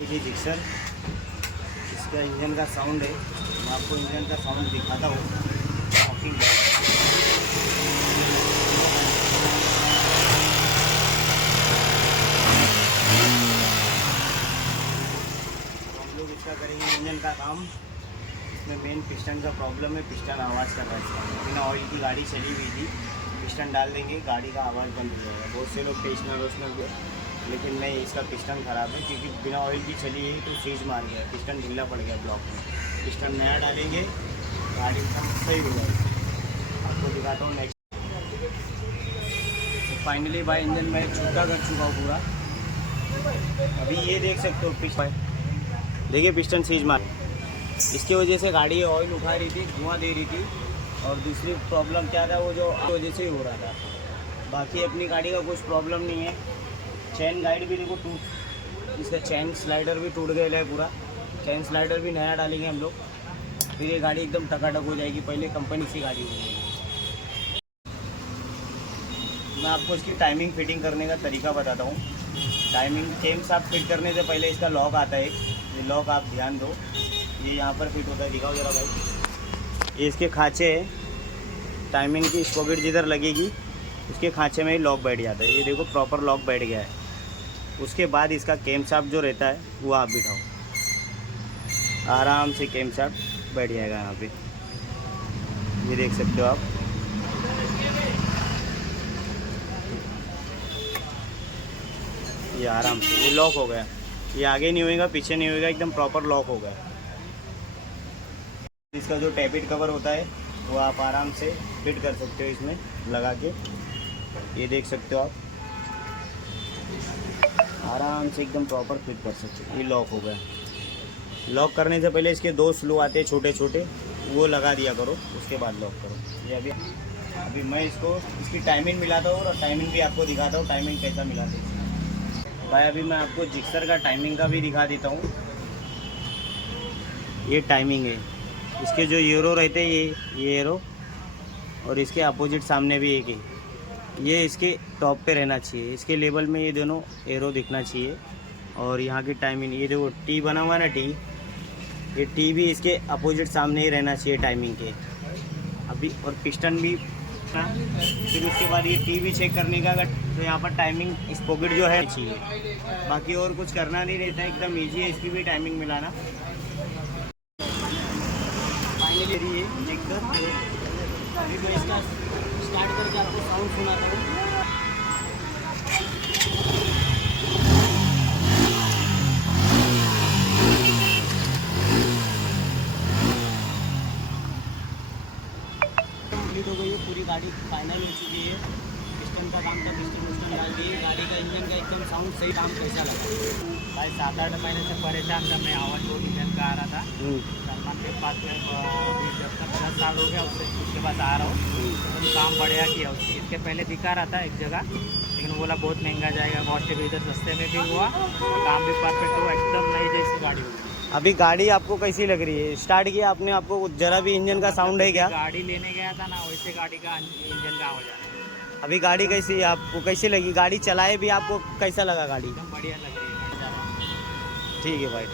देखिए जिक्सर, इसका इंजन का साउंड है। मैं आपको इंजन का साउंड दिखाता हूँ। हम लोग इसका करेंगे इंजन का काम। इसमें मेन पिस्टन का प्रॉब्लम है, पिस्टन आवाज़ कर रहा है इसका। बिना ऑयल की गाड़ी चली हुई थी, पिस्टन डाल देंगे गाड़ी का आवाज़ बंद हो जाएगा। बहुत से लोग टेस्टनर वेस्टनर, लेकिन नहीं, इसका पिस्टन ख़राब है क्योंकि बिना ऑयल की चली है तो सीज मार गया, पिस्टन ढीला पड़ गया ब्लॉक में। पिस्टन नया डालेंगे, गाड़ी एकदम सही हो जाएगी। आपको दिखाता हूँ नेक्स्ट। तो फाइनली भाई इंजन में छूटा कर चुका हूँ पूरा। अभी ये देख सकते हो पिस्टन, देखिए पिस्टन सीज मार। इसकी वजह से गाड़ी ऑयल उठा रही थी, धुआं दे रही थी। और दूसरी प्रॉब्लम क्या था, वो जो वजह से ही हो रहा था। बाकी अपनी गाड़ी का कुछ प्रॉब्लम नहीं है। चैन गाइड भी देखो टूट, इसका चैन स्लाइडर भी टूट गया है पूरा। चैन स्लाइडर भी नया डालेंगे हम लोग, फिर ये गाड़ी एकदम टकाटक हो जाएगी। पहले कंपनी से गाड़ी हो जाएगी। मैं आपको इसकी टाइमिंग फिटिंग करने का तरीका बताता हूँ। टाइमिंग चेन साथ फिट करने से पहले इसका लॉक आता है। ये लॉक आप ध्यान दो, ये यहाँ पर फिट होता है, दिखाओ जरा भाई। ये इसके खाँचे हैं, टाइमिंग की स्पॉकेट जिधर लगेगी उसके खाँचे में ही लॉक बैठ जाता है। ये देखो प्रॉपर लॉक बैठ गया है। उसके बाद इसका केम शाफ्ट जो रहता है वो आप बिठाओ, आराम से केम शाफ्ट बैठ जाएगा यहाँ पे। ये देख सकते हो आप। ये आराम से ये लॉक हो गया। ये आगे नहीं होएगा, पीछे नहीं होएगा, एकदम प्रॉपर लॉक हो गया। इसका जो टैपिट कवर होता है वो आप आराम से फिट कर सकते हो इसमें लगा के। ये देख सकते हो आप, आराम से एकदम प्रॉपर फिट कर सकते हो। ये लॉक हो गया। लॉक करने से पहले इसके 2 स्लू आते हैं छोटे छोटे, वो लगा दिया करो, उसके बाद लॉक करो। ये अभी मैं इसकी टाइमिंग मिलाता हूँ और टाइमिंग भी आपको दिखाता हूँ, टाइमिंग कैसा मिलाते हैं भाई। अभी मैं आपको जिक्सर का टाइमिंग का भी दिखा देता हूँ। ये टाइमिंग है, इसके जो एरो रहते हैं, ये एरो, और इसके अपोजिट सामने भी एक है। ये इसके टॉप पे रहना चाहिए, इसके लेवल में ये दोनों एरो दिखना चाहिए। और यहाँ की टाइमिंग, ये देखो टी बना हुआ है ना, टी, ये टी भी इसके अपोजिट सामने ही रहना चाहिए टाइमिंग के। अभी और पिस्टन भी, फिर उसके बाद ये टी भी चेक करने का, अगर तो यहाँ पर टाइमिंग स्पॉकेट जो है चाहिए। बाकी और कुछ करना नहीं रहता है, एकदम ईजी है इसकी भी टाइमिंग मिलाना। फाइनली ये अभी मैं इसका स्टार्ट करके आपको साउंड सुनाता हूँ। कंप्लीट हो गई है, पूरी गाड़ी फाइनल हो चुकी है। पिस्टन का काम था, पिस्टन डाल दिए। गाड़ी का इंजन का एकदम साउंड सही, काम कैसा लगा भाई? 7-8 महीने से परेशान था मैं, आवाज़ बहुत इंजन का आ रहा था। सलमान के पास में जब तक 10 साल हो गया उसके बाद आ रहा हूँ। तो काम बढ़िया किया उसकी। इसके पहले दिखा रहा था एक जगह, लेकिन बोला बहुत महंगा जाएगा, कॉस्ट भी इधर सस्ते में भी हुआ, काम भी परफेक्ट हुआ, एकदम नई जैसी गाड़ी हुई। अभी गाड़ी आपको कैसी लग रही है? स्टार्ट किया आपने, आपको जरा भी इंजन का साउंड है क्या? गाड़ी लेने गया था ना, वैसे गाड़ी का इंजन का हो जा रहा है। अभी गाड़ी कैसी, आपको कैसी लगी? गाड़ी चलाए भी आपको कैसा लगा गाड़ी? एकदम बढ़िया लग रही है। ठीक है भाई।